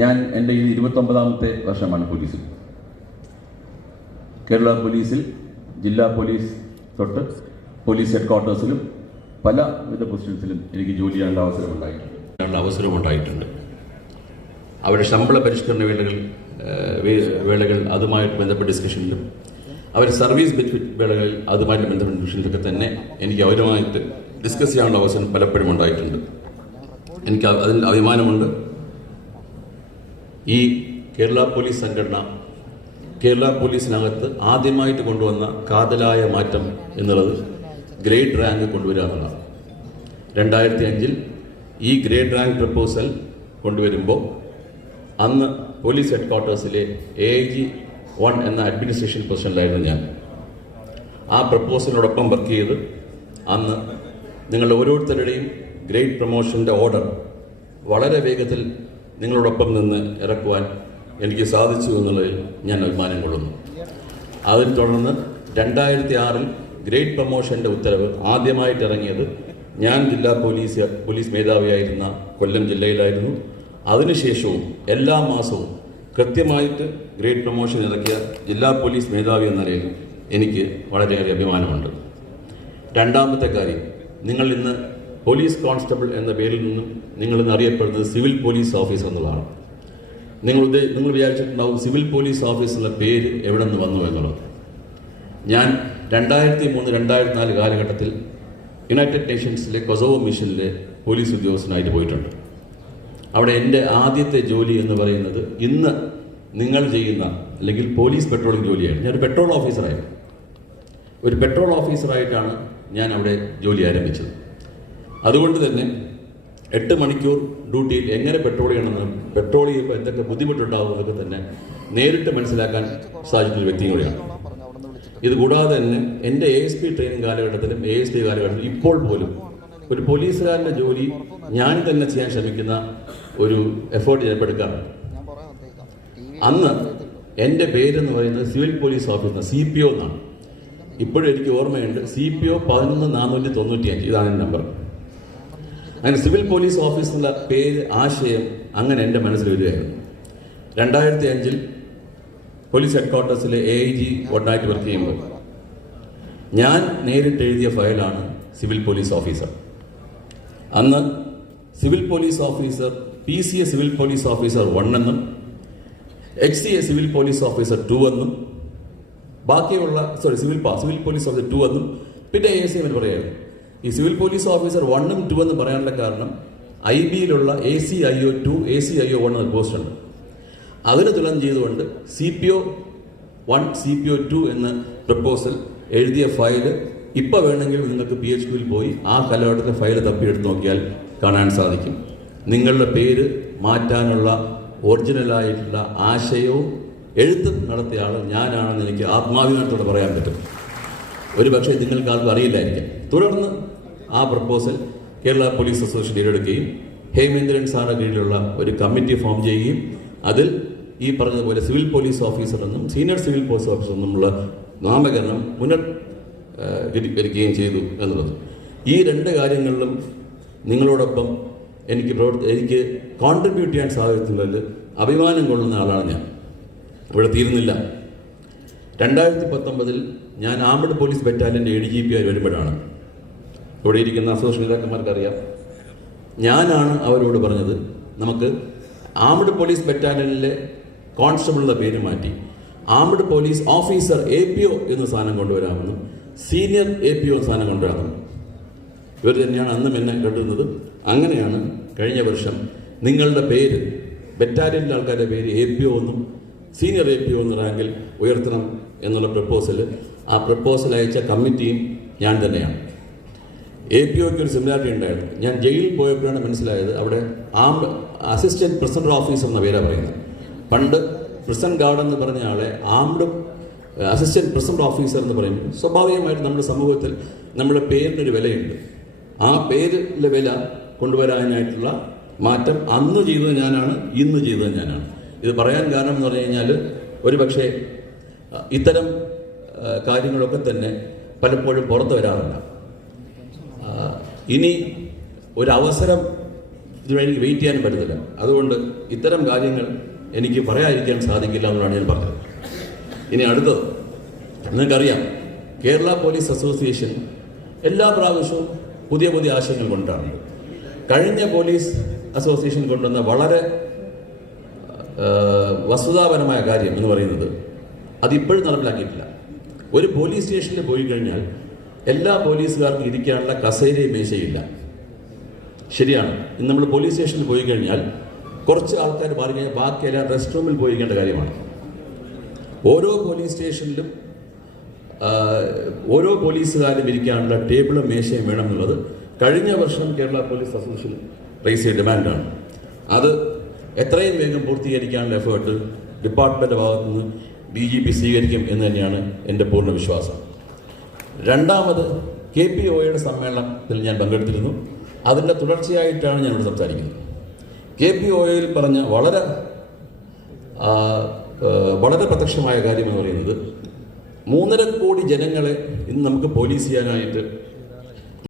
ഞാൻ എന്റെ ഇത് ഇരുപത്തൊമ്പതാമത്തെ വർഷമാണ് പോലീസിൽ. കേരള പോലീസിൽ ജില്ലാ പോലീസ് തൊട്ട് പോലീസ് ഹെഡ് ക്വാർട്ടേഴ്സിലും പല വിധ പൊസിഷൻസിലും എനിക്ക് ജോലി ചെയ്യാനുള്ള അവസരം ഉണ്ടായിട്ടുണ്ട് അവസരം ഉണ്ടായിട്ടുണ്ട് അവരുടെ ശമ്പള പരിഷ്കരണ വേളകൾ വേളകൾ അതുമായിട്ട് ബന്ധപ്പെട്ട ഡിസ്കഷനിലും അവരുടെ സർവീസ് ബെനിഫിറ്റ് വേളകളിൽ അതുമായിട്ട് ബന്ധപ്പെട്ട ഡിസ്കഷനിലൊക്കെ തന്നെ എനിക്ക് അവരുമായിട്ട് ഡിസ്കസ് ചെയ്യാനുള്ള അവസരം പലപ്പോഴും ഉണ്ടായിട്ടുണ്ട്. എനിക്ക് അതിൽ അഭിമാനമുണ്ട്. ഈ കേരള പോലീസ് സംഘടന കേരള പോലീസിനകത്ത് ആദ്യമായിട്ട് കൊണ്ടുവന്ന കാതലായ മാറ്റം എന്നുള്ളത് ഗ്രേഡ് റാങ്ക് കൊണ്ടുവരിക എന്നുള്ളതാണ് രണ്ടായിരത്തി അഞ്ചിൽ ഈ ഗ്രേഡ് റാങ്ക് പ്രപ്പോസൽ കൊണ്ടുവരുമ്പോൾ അന്ന് പോലീസ് ഹെഡ് ക്വാർട്ടേഴ്സിലെ എ ജി വൺ എന്ന അഡ്മിനിസ്ട്രേഷൻ പൊസിഷനിലായിരുന്നു ഞാൻ. ആ പ്രപ്പോസലിനോടൊപ്പം വർക്ക് ചെയ്ത് അന്ന് നിങ്ങളുടെ ഓരോരുത്തരുടെയും ഗ്രേഡ് പ്രൊമോഷന്റെ ഓർഡർ വളരെ വേഗത്തിൽ നിങ്ങളോടൊപ്പം നിന്ന് ഇറക്കുവാൻ എനിക്ക് സാധിച്ചു എന്നുള്ളതിൽ ഞാൻ അഭിമാനം കൊള്ളുന്നു. അതിനെ തുടർന്ന് രണ്ടായിരത്തി ആറിൽ ഗ്രേറ്റ് പ്രൊമോഷന്റെ ഉത്തരവ് ആദ്യമായിട്ട് ഇറങ്ങിയത് ഞാൻ ജില്ലാ പോലീസ് പോലീസ് മേധാവിയായിരുന്ന കൊല്ലം ജില്ലയിലായിരുന്നു. അതിനുശേഷവും എല്ലാ മാസവും കൃത്യമായിട്ട് ഗ്രേഡ് പ്രൊമോഷൻ ഇറക്കിയ ജില്ലാ പോലീസ് മേധാവി എന്ന നിലയിൽ എനിക്ക് വളരെയേറെ അഭിമാനമുണ്ട്. രണ്ടാമത്തെ കാര്യം നിങ്ങൾ ഇന്ന് പോലീസ് കോൺസ്റ്റബിൾ എന്ന പേരിൽ നിന്നും നിങ്ങൾ ഇന്ന് അറിയപ്പെടുന്നത് സിവിൽ പോലീസ് ഓഫീസർ എന്നുള്ളതാണ്. നിങ്ങൾ നിങ്ങൾ വിചാരിച്ചിട്ടുണ്ടാവും സിവിൽ പോലീസ് ഓഫീസ് എന്ന പേര് എവിടെ നിന്ന് വന്നു എന്നുള്ളത്. ഞാൻ രണ്ടായിരത്തി മൂന്ന് രണ്ടായിരത്തി നാല് കാലഘട്ടത്തിൽ യുണൈറ്റഡ് നേഷൻസിലെ കൊസോവോ മിഷനിലെ പോലീസ് ഉദ്യോഗസ്ഥനായിട്ട് പോയിട്ടുണ്ട്. അവിടെ എന്റെ ആദ്യത്തെ ജോലി എന്ന് പറയുന്നത് ഇന്ന് നിങ്ങൾ ചെയ്യുന്ന അല്ലെങ്കിൽ പോലീസ് പെട്രോളിംഗ് ജോലിയായിരുന്നു. ഞാനൊരു പെട്രോൾ ഓഫീസറായിരുന്നു. ഒരു പെട്രോൾ ഓഫീസറായിട്ടാണ് ഞാൻ അവിടെ ജോലി ആരംഭിച്ചത്. അതുകൊണ്ട് തന്നെ എട്ട് മണിക്കൂർ ഡ്യൂട്ടിയിൽ എങ്ങനെ പെട്രോൾ ചെയ്യണമെന്നും പെട്രോൾ ചെയ്യുമ്പോൾ എന്തൊക്കെ ബുദ്ധിമുട്ടുണ്ടാവും എന്നൊക്കെ തന്നെ നേരിട്ട് മനസ്സിലാക്കാൻ സാധിക്കുന്ന വ്യക്തിയും കൂടിയാണ്. ഇത് കൂടാതെ തന്നെ എന്റെ എ എസ് പി ട്രെയിനിങ് കാലഘട്ടത്തിലും എ എസ് പി കാലഘട്ടത്തിലും ഇപ്പോൾ പോലും ഒരു പോലീസുകാരന്റെ ജോലി ഞാൻ തന്നെ ചെയ്യാൻ ശ്രമിക്കുന്ന ഒരു എഫേർട്ട് ഞാൻ അന്ന് എന്റെ പേരെന്ന് പറയുന്നത് civil police officer C P O എന്നാണ്. ഇപ്പോഴും എനിക്ക് ഓർമ്മയുണ്ട് സി പി ഒ പതിനൊന്ന് നാനൂറ്റി തൊണ്ണൂറ്റി അഞ്ച് ഇതാണ് എന്റെ നമ്പർ. അങ്ങനെ സിവിൽ പോലീസ് ഓഫീസിനുള്ള പേര് ആശയം അങ്ങനെ എന്റെ മനസ്സിൽ വരികയായിരുന്നു. രണ്ടായിരത്തി അഞ്ചിൽ പോലീസ് ഹെഡ് ക്വാർട്ടേഴ്സിലെ എ ഐ ജി ഒന്നായിട്ട് വർക്ക് ചെയ്യുമ്പോൾ ഞാൻ നേരിട്ട് എഴുതിയ ഫയലാണ് സിവിൽ പോലീസ് ഓഫീസർ. അന്ന് civil police officer P C A civil police officer one എന്നും H C A civil police officer two എന്നും ബാക്കിയുള്ള sorry civil civil police officer two എന്നും പിന്നെ എ സി എന്ന് പറയുന്നത് ഈ സിവിൽ പോലീസ് ഓഫീസർ വണ്ണും ടു എന്ന് പറയാനുള്ള കാരണം I ബിയിലുള്ള A C I O two A C I O one എന്ന പോസ്റ്റ് ഉണ്ട് അതിന് തുലം ചെയ്തുകൊണ്ട് C P O one C P O two എന്ന പ്രപ്പോസൽ എഴുതിയ ഫയൽ ഇപ്പം വേണമെങ്കിൽ നിങ്ങൾക്ക് പി എച്ച് ക്യൂവിൽ പോയി ആ കാലഘട്ടത്തിലെ ഫയൽ തപ്പിയെടുത്ത് നോക്കിയാൽ കാണാൻ സാധിക്കും. നിങ്ങളുടെ പേര് മാറ്റാനുള്ള ഒറിജിനലായിട്ടുള്ള ആശയവും എഴുത്തും നടത്തിയ ആൾ ഞാനാണെന്ന് എനിക്ക് ആത്മാഭിമാനത്തോടെ പറയാൻ പറ്റും. ഒരു പക്ഷേ നിങ്ങൾക്ക് ആർക്കും അറിയില്ലായിരിക്കും. തുടർന്ന് ആ പ്രപ്പോസൽ കേരള പോലീസ് അസോസിയേഷൻ ഏറ്റെടുക്കുകയും ഹേമേന്ദ്രൻ സാറിന് കീഴിലുള്ള ഒരു കമ്മിറ്റി ഫോം ചെയ്യുകയും അതിൽ ഈ പറഞ്ഞതുപോലെ സിവിൽ പോലീസ് ഓഫീസർ എന്നും സീനിയർ സിവിൽ പോലീസ് ഓഫീസർ എന്നുമുള്ള നാമകരണം പുനർ വരികയും ചെയ്തു എന്നുള്ളത്. ഈ രണ്ട് കാര്യങ്ങളിലും നിങ്ങളോടൊപ്പം എനിക്ക് പ്രവർത്തി എനിക്ക് കോൺട്രിബ്യൂട്ട് ചെയ്യാൻ സാധിക്കുന്നതിൽ അഭിമാനം കൊള്ളുന്ന ആളാണ് ഞാൻ. ഇവിടെ തീരുന്നില്ല. രണ്ടായിരത്തി പത്തൊമ്പതിൽ ഞാൻ ആംബഡ് പോലീസ് ബറ്റാലിയന്റെ എ ഡി ജി പി ആയി വരുമ്പോഴാണ്. ഇവിടെ ഇരിക്കുന്ന അസോസിയേഷൻ നേതാക്കന്മാർക്ക് അറിയാം ഞാനാണ് അവരോട് പറഞ്ഞത് നമുക്ക് ആംബഡ് പോലീസ് ബറ്റാലിയനിലെ കോൺസ്റ്റബിളിന്റെ പേര് മാറ്റി ആംബഡ് police officer A P O എന്ന സാധനം കൊണ്ടുവരാമെന്നും സീനിയർ എ പി ഒ സാധനം കൊണ്ടുവരാമെന്നും. ഇവർ തന്നെയാണ് അന്നും എന്നെ കണ്ടിരുന്നത്. അങ്ങനെയാണ് കഴിഞ്ഞ വർഷം നിങ്ങളുടെ പേര് ബറ്റാലിയനിലെ ആൾക്കാരുടെ പേര് എ പി ഒ എന്നും സീനിയർ എ പി ഒ എന്ന റാങ്കിൽ ഉയർത്തണം എന്നുള്ള പ്രപ്പോസൽ ആ പ്രപ്പോസൽ അയച്ച കമ്മിറ്റിയും ഞാൻ തന്നെയാണ്. എ പി ഒക്ക് ഒരു സിമിലാരിറ്റി ഉണ്ടായിരുന്നു. ഞാൻ ജയിലിൽ പോയപ്പോഴാണ് മനസ്സിലായത് അവിടെ ആംഡ് അസിസ്റ്റന്റ് പ്രസിഡന്റ് ഓഫീസർ എന്ന പേരാണ് പറയുന്നത്. പണ്ട് പ്രസിഡന്റ് ഗാർഡ് എന്ന് പറഞ്ഞ ആളെ ആംഡ് അസിസ്റ്റന്റ് പ്രസിഡന്റ് ഓഫീസർ എന്ന് പറയുമ്പോൾ സ്വാഭാവികമായിട്ട് നമ്മുടെ സമൂഹത്തിൽ നമ്മുടെ പേരിനൊരു വിലയുണ്ട്. ആ പേരിലെ വില കൊണ്ടുവരാനായിട്ടുള്ള മാറ്റം അന്ന് ചെയ്തത് ഞാനാണ് ഇന്ന് ചെയ്തത് ഞാനാണ്. ഇത് പറയാൻ കാരണം എന്ന് പറഞ്ഞു കഴിഞ്ഞാൽ ഒരു പക്ഷേ ഇത്തരം കാര്യങ്ങളൊക്കെ തന്നെ പലപ്പോഴും പുറത്തു വരാറില്ല. ഇനി ഒരവസരം ഇതുവരെ വെയിറ്റ് ചെയ്യാൻ പറ്റത്തില്ല. അതുകൊണ്ട് ഇത്തരം കാര്യങ്ങൾ എനിക്ക് പറയാതിരിക്കാൻ സാധിക്കില്ല എന്നാണ് ഞാൻ പറഞ്ഞത്. ഇനി അടുത്തത് നിങ്ങൾക്കറിയാം കേരള പോലീസ് അസോസിയേഷൻ എല്ലാ പ്രാവശ്യവും പുതിയ പുതിയ ആശയങ്ങൾ കൊണ്ടാണ് കഴിഞ്ഞ പോലീസ് അസോസിയേഷൻ കൊണ്ടുവന്ന വളരെ വസ്തുതാപരമായ കാര്യം എന്ന് പറയുന്നത് അതിപ്പോഴും നടപ്പിലാക്കിയിട്ടില്ല. ഒരു പോലീസ് സ്റ്റേഷനിൽ പോയി കഴിഞ്ഞാൽ എല്ലാ പോലീസുകാർക്കും ഇരിക്കാനുള്ള കസേരയും മേശയില്ല. ശരിയാണ്. ഇന്ന് നമ്മൾ പോലീസ് സ്റ്റേഷനിൽ പോയി കഴിഞ്ഞാൽ കുറച്ച് ആൾക്കാർ മാറി കഴിഞ്ഞാൽ ബാക്കിയെല്ലാം റെസ്റ്റ് റൂമിൽ പോയിക്കേണ്ട കാര്യമാണ്. ഓരോ പോലീസ് സ്റ്റേഷനിലും ഓരോ പോലീസുകാരും ഇരിക്കാനുള്ള ടേബിളും മേശയും വേണം എന്നുള്ളത് കഴിഞ്ഞ വർഷം കേരള പോലീസ് അസോസിയേഷൻ റൈസ് ചെയ്ത ഡിമാൻഡാണ് അത് എത്രയും വേഗം പൂർത്തീകരിക്കാനുള്ള എഫേർട്ട് ഡിപ്പാർട്ട്മെന്റ് ഭാഗത്തു നിന്ന് ജെ പി സ്വീകരിക്കും എന്ന് തന്നെയാണ് എന്റെ പൂർണ വിശ്വാസം. രണ്ടാമത് കെ പി ഒയുടെ സമ്മേളനത്തിൽ ഞാൻ പങ്കെടുത്തിരുന്നു. അതിന്റെ തുടർച്ചയായിട്ടാണ് ഞാൻ ഇവിടെ സംസാരിക്കുന്നത്. കെ പി ഒയിൽ പറഞ്ഞ വളരെ വളരെ പ്രത്യക്ഷമായ കാര്യം എന്ന് പറയുന്നത് മൂന്നര കോടി ജനങ്ങളെ ഇന്ന് നമുക്ക് പോലീസ് ചെയ്യാനായിട്ട്